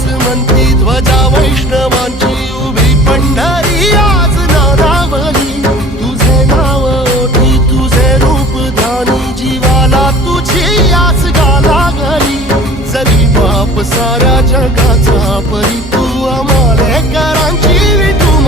आस म्हणती ध्वजा वैष्णवांची उभी पंढरी आज नानावली तुझे नाव ओठी तुझे रूप ध्यानी जीवाला तुझी आस गाला गली जरी बाप साऱ्या जगाचा परी तू आम्हाले करांची विठू